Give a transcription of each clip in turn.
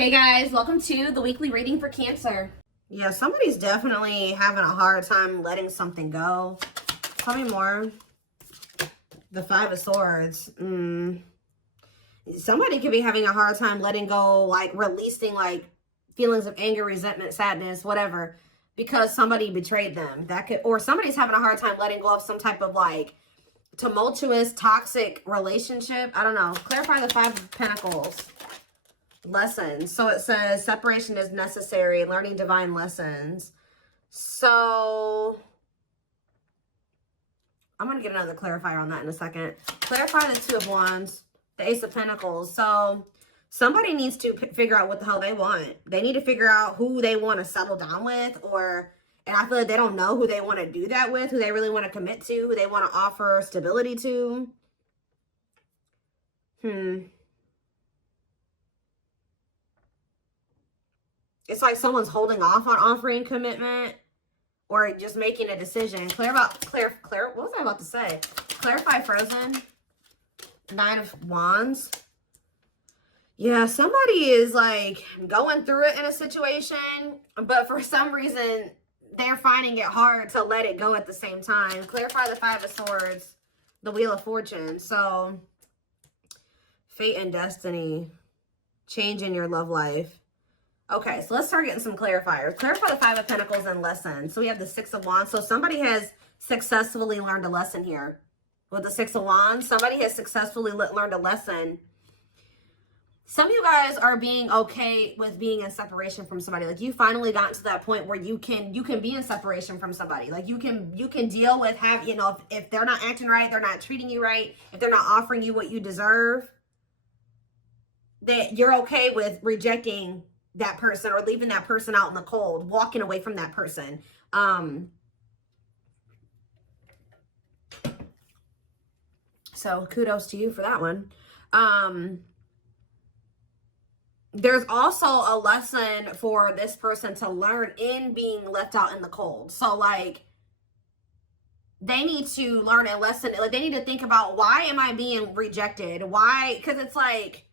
Hey guys, welcome to the weekly reading for Cancer. Yeah, somebody's definitely having a hard time letting something go. Tell me more. The Five of Swords. Somebody could be having a hard time letting go, like releasing like feelings of anger, resentment, sadness, whatever, because somebody betrayed them. That could, or somebody's having a hard time letting go of some type of like tumultuous, toxic relationship. I don't know. Clarify the Five of Pentacles. Lessons. So it says separation is necessary, learning divine lessons. So I'm going to get another clarifier on that in a second. Clarify the Two of Wands, the Ace of Pentacles. So somebody needs to figure out what the hell they want. They need to figure out who they want to settle down with, and I feel like they don't know who they want to do that with, who they really want to commit to, who they want to offer stability to. It's like someone's holding off on offering commitment or just making a decision. What was I about to say? Clarify Frozen. Nine of Wands. Yeah, somebody is like going through it in a situation, but for some reason they're finding it hard to let it go at the same time. Clarify the Five of Swords, the Wheel of Fortune. So fate and destiny, change in your love life. Okay, so let's start getting some clarifiers. Clarify the Five of Pentacles and lessons. So we have the Six of Wands. So somebody has successfully learned a lesson here. With the Six of Wands, somebody has successfully learned a lesson. Some of you guys are being okay with being in separation from somebody. Like you finally gotten to that point where you can be in separation from somebody. Like you can deal with if they're not acting right, they're not treating you right, if they're not offering you what you deserve, that you're okay with rejecting that person or leaving that person out in the cold, walking away from that person. So kudos to you for that one. There's also a lesson for this person to learn in being left out in the cold. So like they need to learn a lesson. Like they need to think about, why am I being rejected? Why? Because it's like,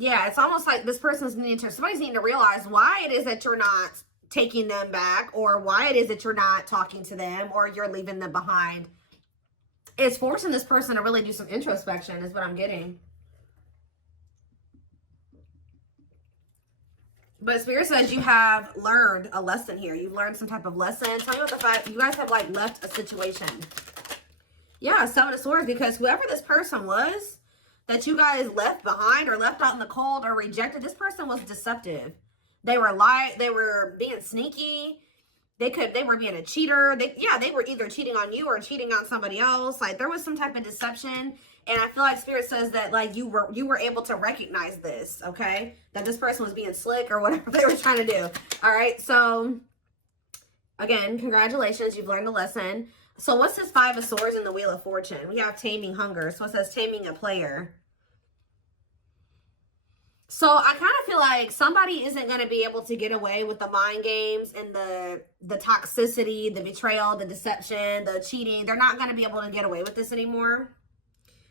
yeah, it's almost like this person's somebody's needing to realize why it is that you're not taking them back, or why it is that you're not talking to them, or you're leaving them behind. It's forcing this person to really do some introspection is what I'm getting. But Spirit says you have learned a lesson here. You've learned some type of lesson. Tell me what the fact you guys have like left a situation. Yeah, Seven of Swords, because whoever this person was that you guys left behind or left out in the cold or rejected, this person was deceptive. They were being sneaky. They were being a cheater. They were either cheating on you or cheating on somebody else. Like there was some type of deception. And I feel like Spirit says that like you were able to recognize this, okay? That this person was being slick or whatever they were trying to do. All right. So again, congratulations. You've learned a lesson. So what's this Five of Swords in the Wheel of Fortune? We have taming hunger. So it says taming a player. So I kind of feel like somebody isn't going to be able to get away with the mind games and the toxicity, the betrayal, the deception, the cheating. They're not going to be able to get away with this anymore.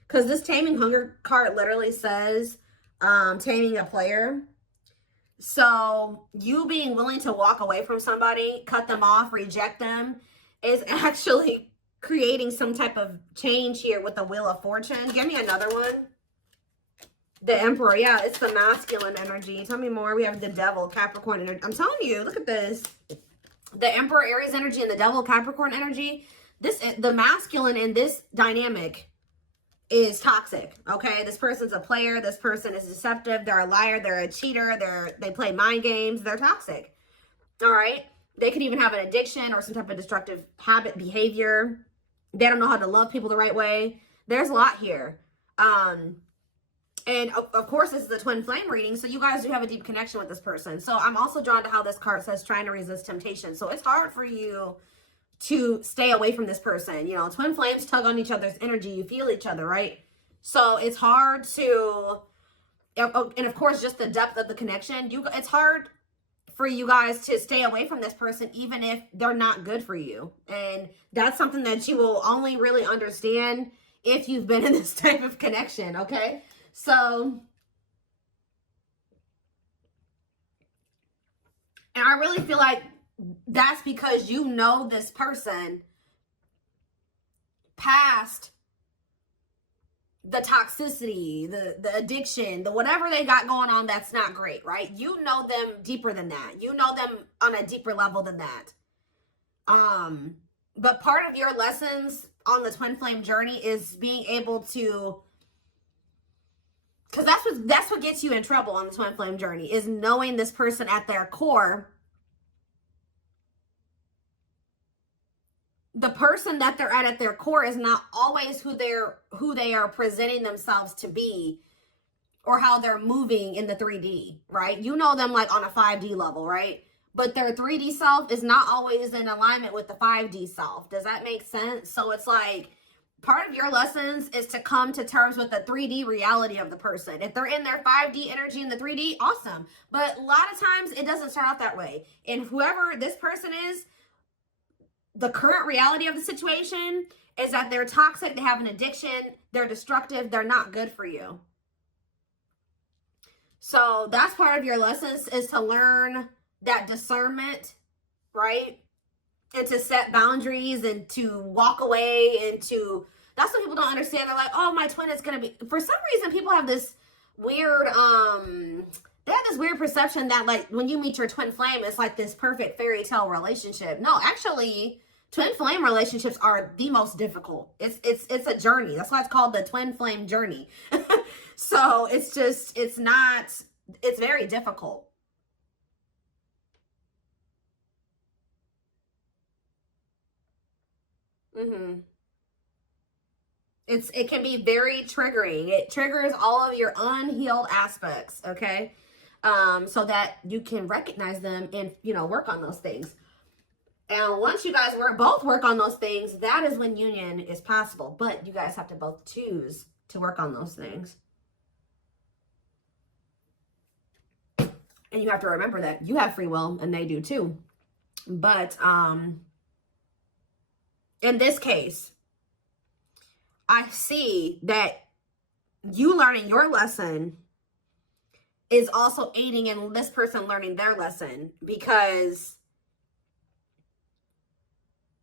Because this taming hunger card literally says taming a player. So you being willing to walk away from somebody, cut them off, reject them, is actually creating some type of change here with the Wheel of Fortune. Give me another one. The Emperor. Yeah, it's the masculine energy. Tell me more. We have the Devil, Capricorn energy. I'm telling you, look at this. The Emperor, Aries energy, and the Devil, Capricorn energy. The masculine in this dynamic is toxic, okay? This person's a player. This person is deceptive. They're a liar. They're a cheater. They play mind games. They're toxic, all right? They could even have an addiction or some type of destructive habit, behavior. They don't know how to love people the right way. There's a lot here. And of course, this is a twin flame reading, so you guys do have a deep connection with this person. So I'm also drawn to how this card says trying to resist temptation. So it's hard for you to stay away from this person. You know, twin flames tug on each other's energy. You feel each other, right? So it's hard to, and of course, just the depth of the connection. It's hard for you guys to stay away from this person, even if they're not good for you. And that's something that you will only really understand if you've been in this type of connection, okay? So I really feel like that's because you know this person past the toxicity, the addiction, the whatever they got going on that's not great, right? You know them deeper than that. You know them on a deeper level than that. But part of your lessons on the twin flame journey is being able to, because that's what gets you in trouble on the twin flame journey, is knowing this person at their core. The person that they're at their core is not always who they are presenting themselves to be, or how they're moving in the 3D, right? You know them like on a 5D level, right? But their 3D self is not always in alignment with the 5D self. Does that make sense? So it's like, part of your lessons is to come to terms with the 3D reality of the person. If they're in their 5D energy in the 3D, awesome. But a lot of times it doesn't start out that way. And whoever this person is, the current reality of the situation is that they're toxic, they have an addiction, they're destructive, they're not good for you. So that's part of your lessons, is to learn that discernment, right? And to set boundaries and to walk away, and to, that's what people don't understand. They're like, oh, my twin is going to be, for some reason, people have this weird, they have this weird perception that like when you meet your twin flame, it's like this perfect fairy tale relationship. No, actually, twin flame relationships are the most difficult. It's a journey. That's why it's called the twin flame journey. So it's very difficult. It can be very triggering. It triggers all of your unhealed aspects, okay? So that you can recognize them and, work on those things. And once you guys both work on those things, that is when union is possible. But you guys have to both choose to work on those things. And you have to remember that you have free will and they do too. But in this case, I see that you learning your lesson is also aiding in this person learning their lesson, because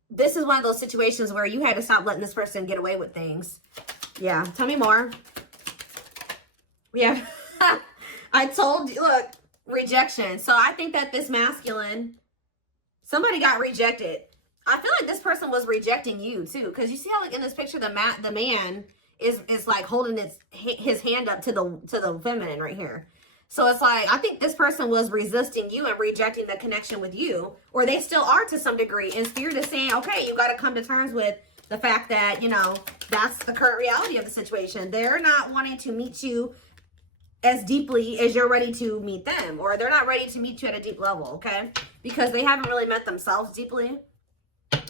this is one of those situations where you had to stop letting this person get away with things. Yeah, tell me more. Yeah, I told you, look, rejection. So I think that this masculine, somebody got rejected. I feel like this person was rejecting you too, because you see how like in this picture the man is like holding his hand up to the feminine right here. So it's like, I think this person was resisting you and rejecting the connection with you, or they still are to some degree. And Spirit is saying, okay, you got to come to terms with the fact that, that's the current reality of the situation. They're not wanting to meet you as deeply as you're ready to meet them, or they're not ready to meet you at a deep level, okay? Because they haven't really met themselves deeply,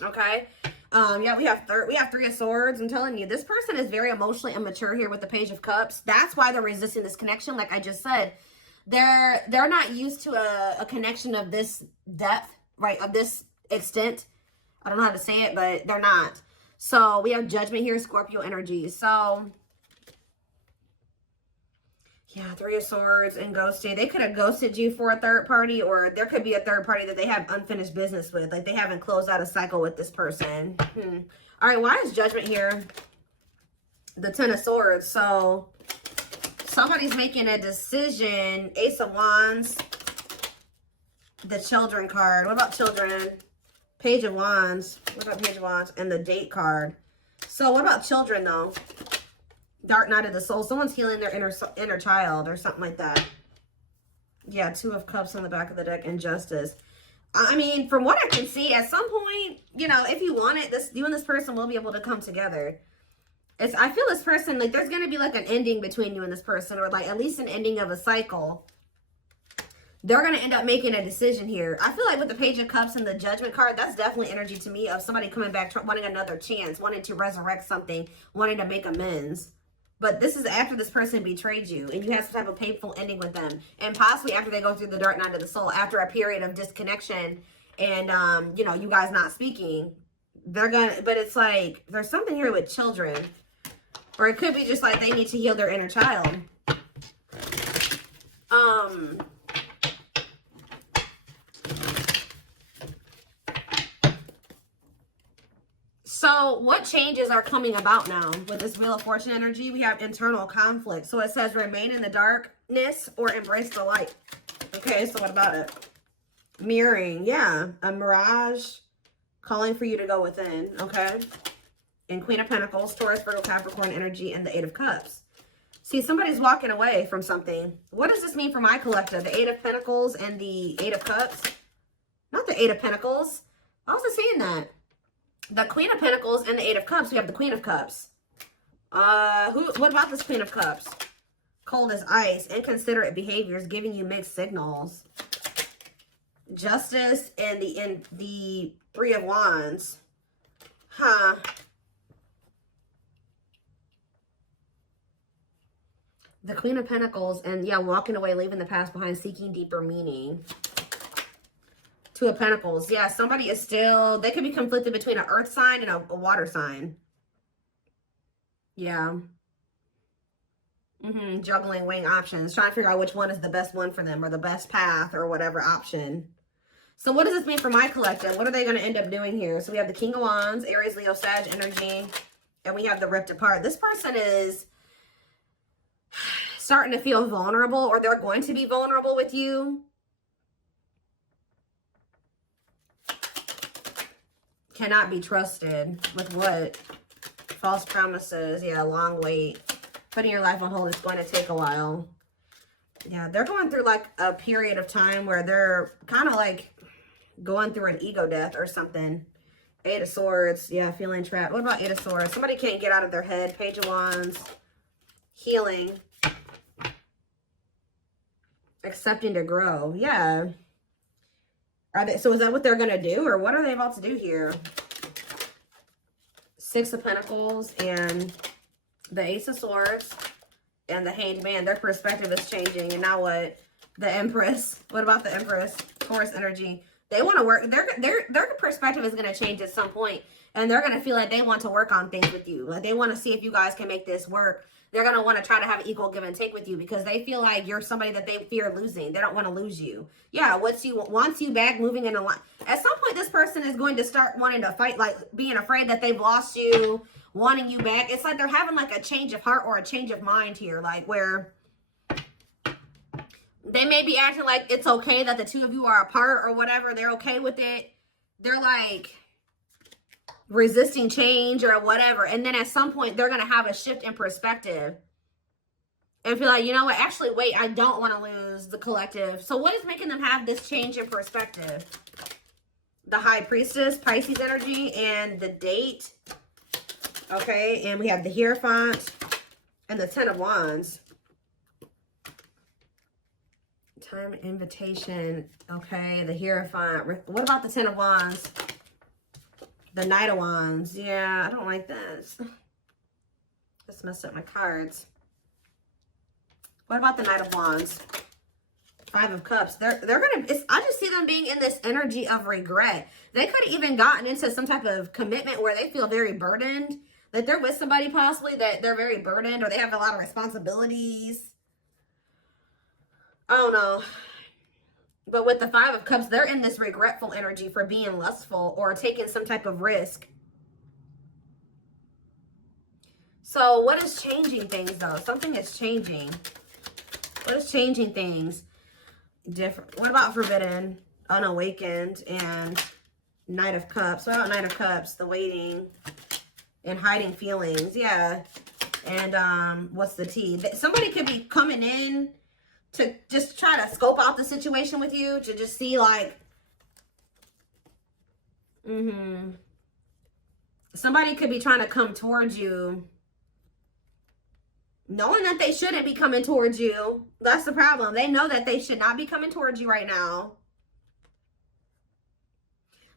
okay? Yeah, we have Three of Swords. I'm telling you, this person is very emotionally immature here with the Page of Cups. That's why they're resisting this connection. Like I just said, they're not used to a connection of this depth, right? Of this extent. I don't know how to say it, but they're not. So we have Judgment here, Scorpio energy. So yeah, Three of Swords and ghosting. They could have ghosted you for a third party, or there could be a third party that they have unfinished business with. Like they haven't closed out a cycle with this person. All right, why is Judgment here? The Ten of Swords. So somebody's making a decision. Ace of Wands. The Children card. What about children? Page of Wands. What about Page of Wands? And the Date card. So what about children though? Dark Night of the Soul. Someone's healing their inner child or something like that. Yeah, Two of Cups on the back of the deck and Justice. I mean, from what I can see, at some point, if you want it, you and this person will be able to come together. I feel this person, like, there's going to be, like, an ending between you and this person, or, like, at least an ending of a cycle. They're going to end up making a decision here. I feel like with the Page of Cups and the Judgment card, that's definitely energy to me of somebody coming back, wanting another chance, wanting to resurrect something, wanting to make amends. But this is after this person betrayed you and you had some type of painful ending with them. And possibly after they go through the Dark Night of the Soul, after a period of disconnection and, you guys not speaking. But it's like, there's something here with children. Or it could be just like they need to heal their inner child. So what changes are coming about now with this Wheel of Fortune energy? We have internal conflict. So it says remain in the darkness or embrace the light. Okay, so what about it? Mirroring, yeah. A mirage calling for you to go within, okay? And Queen of Pentacles, Taurus, Virgo, Capricorn energy, and the Eight of Cups. See, somebody's walking away from something. What does this mean for my collective? The Eight of Pentacles and the Eight of Cups? Not the Eight of Pentacles. I was just saying that. The Queen of Pentacles and the Eight of Cups. We have the Queen of Cups. What about this Queen of Cups? Cold as ice. Inconsiderate behaviors giving you mixed signals. Justice and the Three of Wands. Huh. The Queen of Pentacles and, yeah, walking away, leaving the past behind, seeking deeper meaning. Two of Pentacles. Yeah, somebody is still, they could be conflicted between an earth sign and a water sign. Yeah. Juggling, weighing options. Trying to figure out which one is the best one for them or the best path or whatever option. So what does this mean for my collective? What are they going to end up doing here? So we have the King of Wands, Aries, Leo, Sag energy. And we have the Ripped Apart. This person is starting to feel vulnerable, or they're going to be vulnerable with you. Cannot be trusted with what? False promises. Yeah, long wait. Putting your life on hold is going to take a while. Yeah, they're going through like a period of time where they're kind of like going through an ego death or something. Eight of Swords. Yeah, feeling trapped. What about Eight of Swords? Somebody can't get out of their head. Page of Wands. Healing. Accepting to grow. Yeah. Are they, so is that what they're going to do? Or what are they about to do here? Six of Pentacles and the Ace of Swords and the Hanged Man. Their perspective is changing. And now what? The Empress. What about the Empress? Taurus energy. They want to work. Their perspective is going to change at some point. And they're going to feel like they want to work on things with you. Like they want to see if you guys can make this work. They're going to want to try to have equal give and take with you because they feel like you're somebody that they fear losing. They don't want to lose you. Yeah, wants you back, moving in a line. At some point, this person is going to start wanting to fight, like being afraid that they've lost you, wanting you back. It's like they're having like a change of heart or a change of mind here, like where they may be acting like it's okay that the two of you are apart or whatever. They're okay with it. They're like resisting change or whatever, and then at some point they're going to have a shift in perspective and feel like, you know what, actually wait, I don't want to lose the collective. So what is making them have this change in perspective? The High Priestess, Pisces energy, and the Date. Okay, and we have the Hierophant and the Ten of Wands. Time, invitation. Okay, the Hierophant. What about the Ten of Wands? The Knight of Wands. Yeah, I don't like this. Just messed up my cards. What about the Knight of Wands? Five of Cups. They're gonna. I just see them being in this energy of regret. They could have even gotten into some type of commitment where they feel very burdened. That they're with somebody possibly that they're very burdened, or they have a lot of responsibilities. I don't know. But with the Five of Cups, they're in this regretful energy for being lustful or taking some type of risk. So what is changing things, though? Something is changing. What is changing things? Different. What about Forbidden, Unawakened, and Knight of Cups? What about Knight of Cups? The waiting and hiding feelings. Yeah. And what's the T? Somebody could be coming in to just try to scope out the situation with you, to just see like, somebody could be trying to come towards you, knowing that they shouldn't be coming towards you. That's the problem. They know that they should not be coming towards you right now.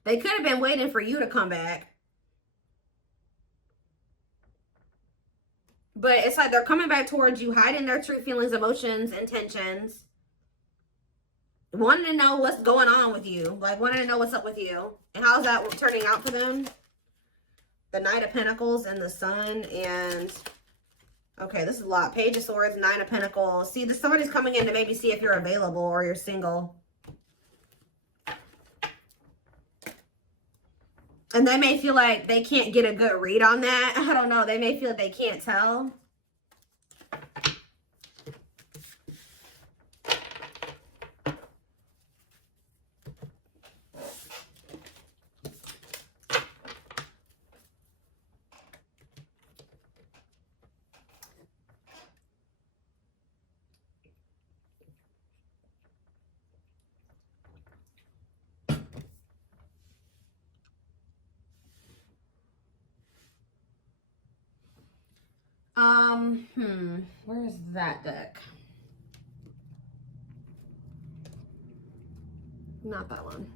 They could have been waiting for you to come back. But it's like they're coming back towards you, hiding their true feelings, emotions, intentions. Wanting to know what's going on with you. Like, wanting to know what's up with you. And how's that turning out for them? The Knight of Pentacles and the Sun. And, okay, this is a lot. Page of Swords, Nine of Pentacles. See, somebody's coming in to maybe see if you're available or you're single. And they may feel like they can't get a good read on that. I don't know. They may feel like they can't tell. Where's that deck? Not that one.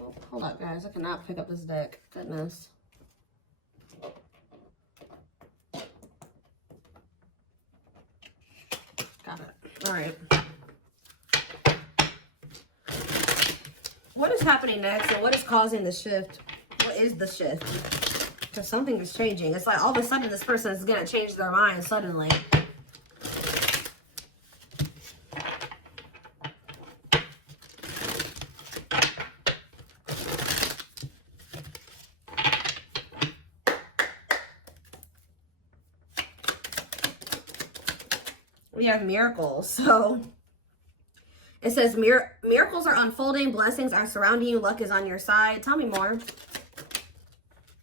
Oh, hold up, guys. I cannot pick up this deck. Goodness. Got it. All right. What is happening next and what is causing the shift? What is the shift? Because something is changing. It's like all of a sudden this person is going to change their mind suddenly. We have miracles. So it says miracles are unfolding, blessings are surrounding you, luck is on your side. Tell me more.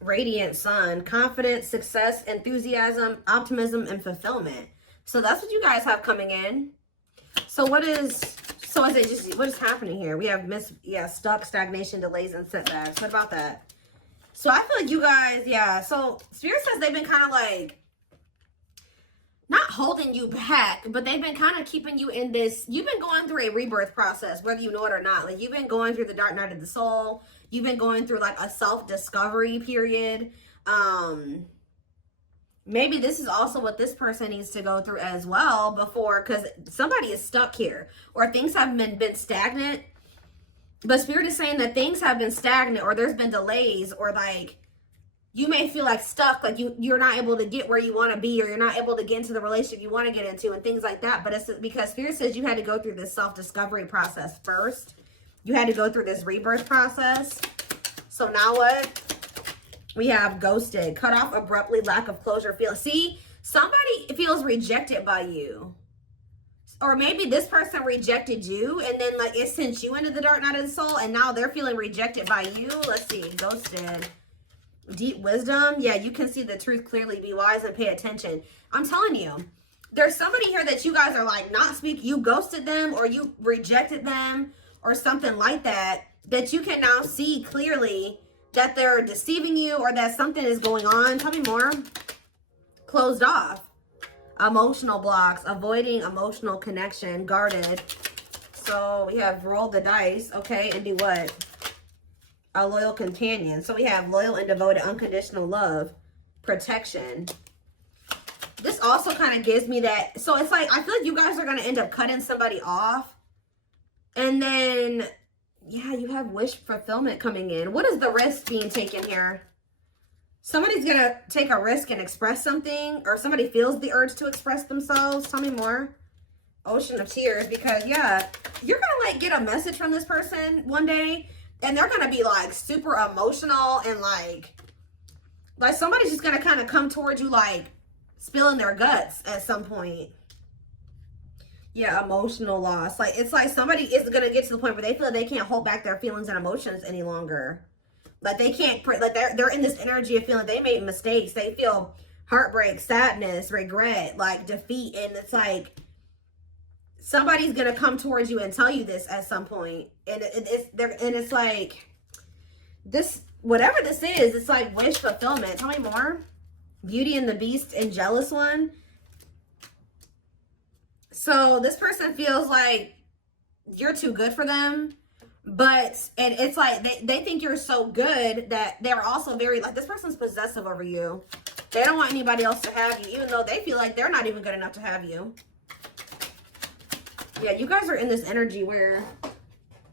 Radiant sun, confidence, success, enthusiasm, optimism, and fulfillment. So that's what you guys have coming in. So what is it just, what is happening here? We have stuck, stagnation, delays, and setbacks. What about that? So I feel like you guys, so Spirit says they've been kind of like, not holding you back, but they've been kind of keeping you in this. You've been going through a rebirth process, whether you know it or not. Like, you've been going through the dark night of the soul. You've been going through like a self-discovery period. Maybe this is also what this person needs to go through as well before, because somebody is stuck here, or things have been stagnant. But Spirit is saying that things have been stagnant, or there's been delays, or like, you may feel like stuck, like you're not able to get where you want to be, or you're not able to get into the relationship you want to get into and things like that. But it's because Spirit says you had to go through this self-discovery process first. You had to go through this rebirth process. So now what? We have ghosted, cut off abruptly, lack of closure. See, somebody feels rejected by you. Or maybe this person rejected you and then like it sent you into the dark night of the soul and now they're feeling rejected by you. Let's see, ghosted. Deep wisdom. Yeah, you can see the truth clearly. Be wise and pay attention. I'm telling you, there's somebody here that you guys are like not speaking. You ghosted them or you rejected them or something like that, that you can now see clearly that they're deceiving you or that something is going on. Tell me more. Closed off. Emotional blocks. Avoiding emotional connection. Guarded. So we have rolled the dice. Okay, and do what? A loyal companion. So we have loyal and devoted, unconditional love, protection. This also kind of gives me that. So it's like, I feel like you guys are going to end up cutting somebody off. And then, yeah, you have wish fulfillment coming in. What is the risk being taken here? Somebody's going to take a risk and express something, or somebody feels the urge to express themselves. Tell me more. Ocean of tears, because yeah, you're going to like get a message from this person one day. And they're going to be like super emotional and like somebody's just going to kind of come towards you like spilling their guts at some point. Yeah, emotional loss. Like, it's like somebody is going to get to the point where they feel like they can't hold back their feelings and emotions any longer. Like they can't, like they're in this energy of feeling they made mistakes. They feel heartbreak, sadness, regret, like defeat. And it's like, somebody's going to come towards you and tell you this at some point. And it's like, this, whatever this is, it's like wish fulfillment. Tell me more. Beauty and the Beast and Jealous One. So this person feels like you're too good for them. But, and it's like, they think you're so good that they're also very, like, this person's possessive over you. They don't want anybody else to have you, even though they feel like they're not even good enough to have you. Yeah, you guys are in this energy where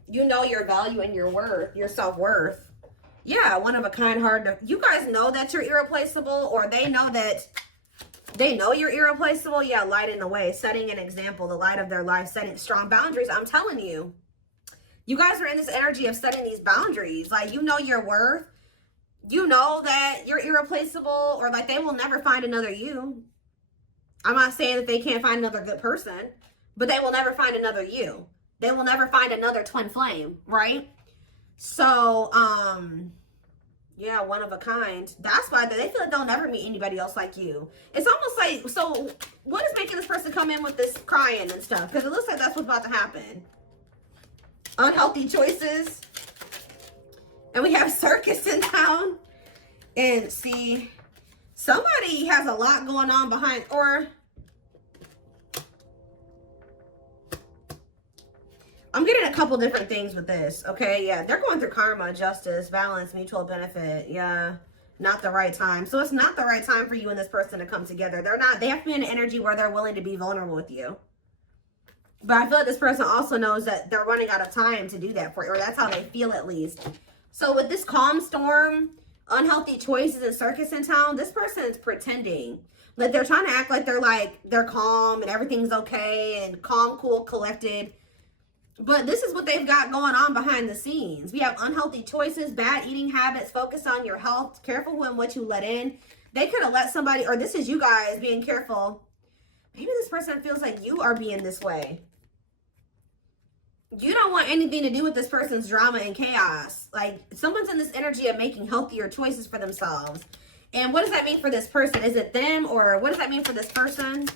you know your value and your worth, your self-worth. Yeah, one of a kind, hard to... You guys know that you're irreplaceable, or they know that They know you're irreplaceable. Yeah, lighting the way, setting an example, the light of their life, setting strong boundaries. I'm telling you, you guys are in this energy of setting these boundaries. Like, you know your worth. You know that you're irreplaceable, or like they will never find another you. I'm not saying that they can't find another good person, but they will never find another you. They will never find another twin flame, right? So, yeah, one of a kind. That's why they feel like they'll never meet anybody else like you. It's almost like, so what is making this person come in with this crying and stuff? Because it looks like that's what's about to happen. Unhealthy choices. And we have circus in town. And see, somebody has a lot going on behind, or I'm getting a couple different things with this. Okay, yeah, they're going through karma, justice, balance, mutual benefit. Yeah, not the right time. So it's not the right time for you and this person to come together. They have to be in an energy where they're willing to be vulnerable with you. But I feel like this person also knows that they're running out of time to do that for you, or that's how they feel at least. So with this calm storm, unhealthy choices, and circus in town, this person is pretending. Like, they're trying to act like they're calm and everything's okay and calm, cool, collected. But this is what they've got going on behind the scenes. We have unhealthy choices, bad eating habits, focus on your health, careful when what you let in. They could have let somebody, or this is you guys being careful. Maybe this person feels like you are being this way. You don't want anything to do with this person's drama and chaos. Like, someone's in this energy of making healthier choices for themselves. And what does that mean for this person? Is it them, or what does that mean for this person?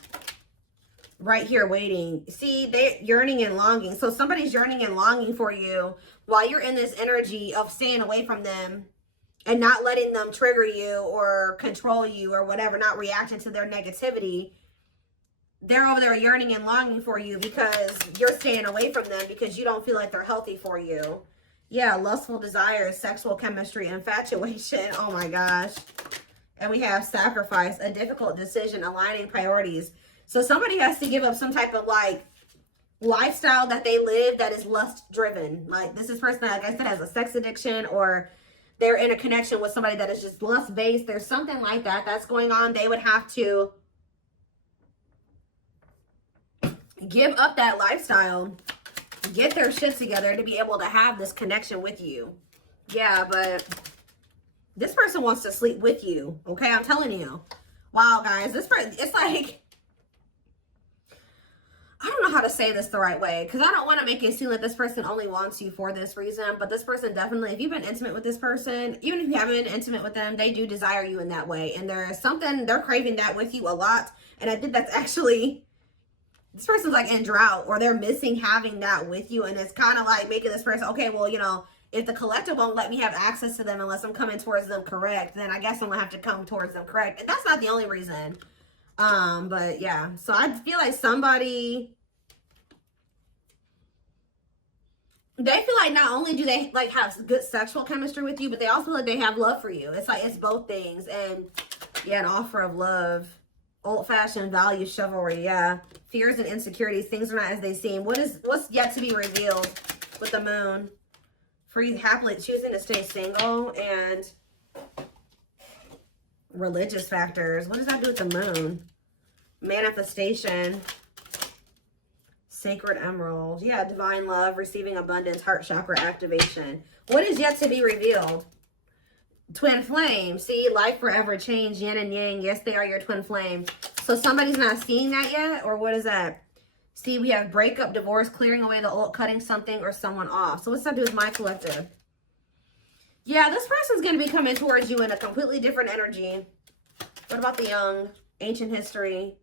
Right here waiting. See, they're yearning and longing. So somebody's yearning and longing for you while you're in this energy of staying away from them and not letting them trigger you or control you or whatever, not reacting to their negativity. They're over there yearning and longing for you because you're staying away from them because you don't feel like they're healthy for you. Yeah, lustful desires, sexual chemistry, infatuation. Oh my gosh. And we have sacrifice, a difficult decision, aligning priorities. So somebody has to give up some type of like lifestyle that they live that is lust driven. Like, this is person that, like I said, has a sex addiction, or they're in a connection with somebody that is just lust based. There's something like that that's going on. They would have to give up that lifestyle, get their shit together to be able to have this connection with you. Yeah, but this person wants to sleep with you. Okay, I'm telling you. Wow, guys, this person, it's like, I don't know how to say this the right way, because I don't want to make it seem like this person only wants you for this reason, but this person definitely, if you've been intimate with this person, even if you haven't been intimate with them, they do desire you in that way. And there is something, they're craving that with you a lot. And I think that's actually, this person's like in drought, or they're missing having that with you. And it's kind of like making this person, okay, well, you know, if the collective won't let me have access to them unless I'm coming towards them correct, then I guess I'm gonna have to come towards them correct. And that's not the only reason. But yeah, so I feel like somebody, they feel like not only do they like have good sexual chemistry with you, but they also feel like they have love for you. It's like, it's both things. And yeah, an offer of love. Old-fashioned values, chivalry, yeah. Fears and insecurities, things are not as they seem. What's yet to be revealed with the moon? Free, happily choosing to stay single, and religious factors. What does that do with the moon? Manifestation. Sacred emerald. Yeah, divine love, receiving abundance, heart chakra activation. What is yet to be revealed? Twin flame. See, life forever change, yin and yang. Yes, they are your twin flame. So somebody's not seeing that yet, or what is that? See, we have breakup, divorce, clearing away the old, cutting something or someone off. So what's that do with my collective? Yeah, this person's going to be coming towards you in a completely different energy. What about the young? Ancient history.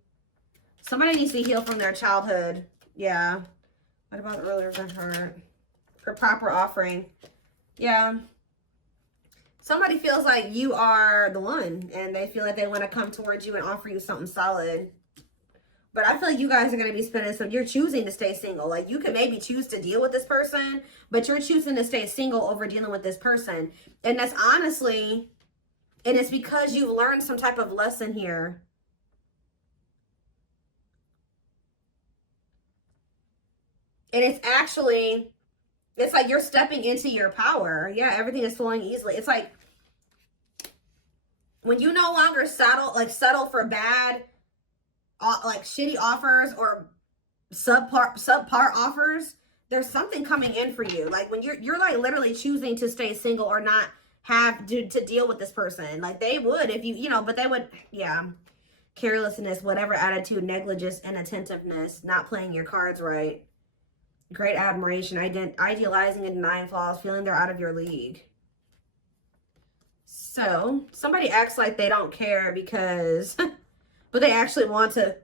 Somebody needs to heal from their childhood. Yeah. What about earlier than hurt? For proper offering. Yeah. Somebody feels like you are the one, and they feel like they want to come towards you and offer you something solid. But I feel like you guys are going to be spending some, you're choosing to stay single. Like, you could maybe choose to deal with this person, but you're choosing to stay single over dealing with this person. And that's honestly, and it's because you've learned some type of lesson here. And it's actually, it's like you're stepping into your power. Yeah, everything is flowing easily. It's like when you no longer settle for bad like shitty offers or subpar offers, there's something coming in for you. Like when you're like literally choosing to stay single or not have to deal with this person. Like they would if you know, but they would, yeah. Carelessness, whatever attitude, negligence, inattentiveness, not playing your cards right. Great admiration, idealizing and denying flaws, feeling they're out of your league. So somebody acts like they don't care because, but they actually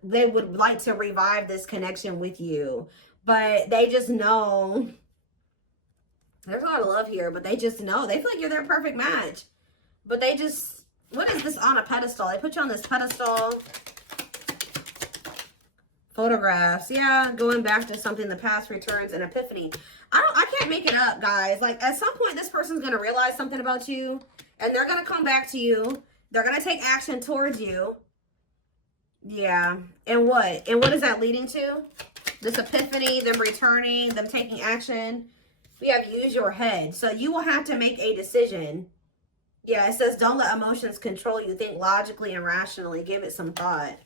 they would like to revive this connection with you. But they just know, there's a lot of love here, but they just know, they feel like you're their perfect match. But they just, what is this on a pedestal? They put you on this pedestal. Photographs, yeah, going back to something in the past, returns, and epiphany. I can't make it up, guys. Like, at some point, this person's going to realize something about you, and they're going to come back to you. They're going to take action towards you. Yeah. And what? And what is that leading to? This epiphany, them returning, them taking action. We have use your head. So you will have to make a decision. Yeah, it says don't let emotions control you. Think logically and rationally. Give it some thought.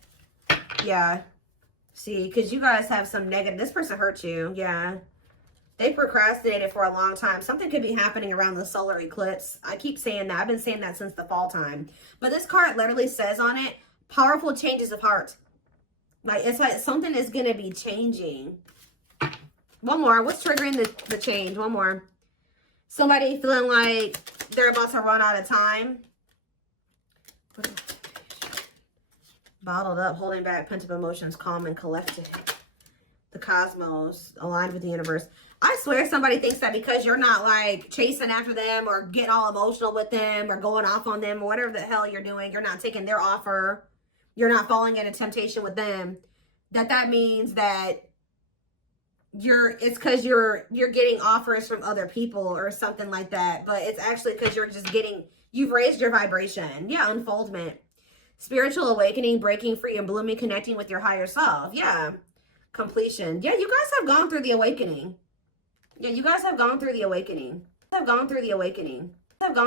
Yeah. See, because you guys have some negative. This person hurt you. Yeah. They procrastinated for a long time. Something could be happening around the solar eclipse. I keep saying that. I've been saying that since the fall time. But this card literally says on it, powerful changes of heart. Like, it's like something is going to be changing. One more. What's triggering the change? One more. Somebody feeling like they're about to run out of time. Bottled up, holding back, pent-up emotions, calm and collected. The cosmos, aligned with the universe. I swear somebody thinks that because you're not like chasing after them or getting all emotional with them or going off on them or whatever the hell you're doing, you're not taking their offer, you're not falling into temptation with them, that means that it's because you're getting offers from other people or something like that. But it's actually because you've raised your vibration. Yeah, unfoldment. Spiritual awakening, breaking free and blooming, connecting with your higher self. Yeah. Completion. Yeah, you guys have gone through the awakening. Yeah, you guys have gone through the awakening. Have gone through the awakening. Have gone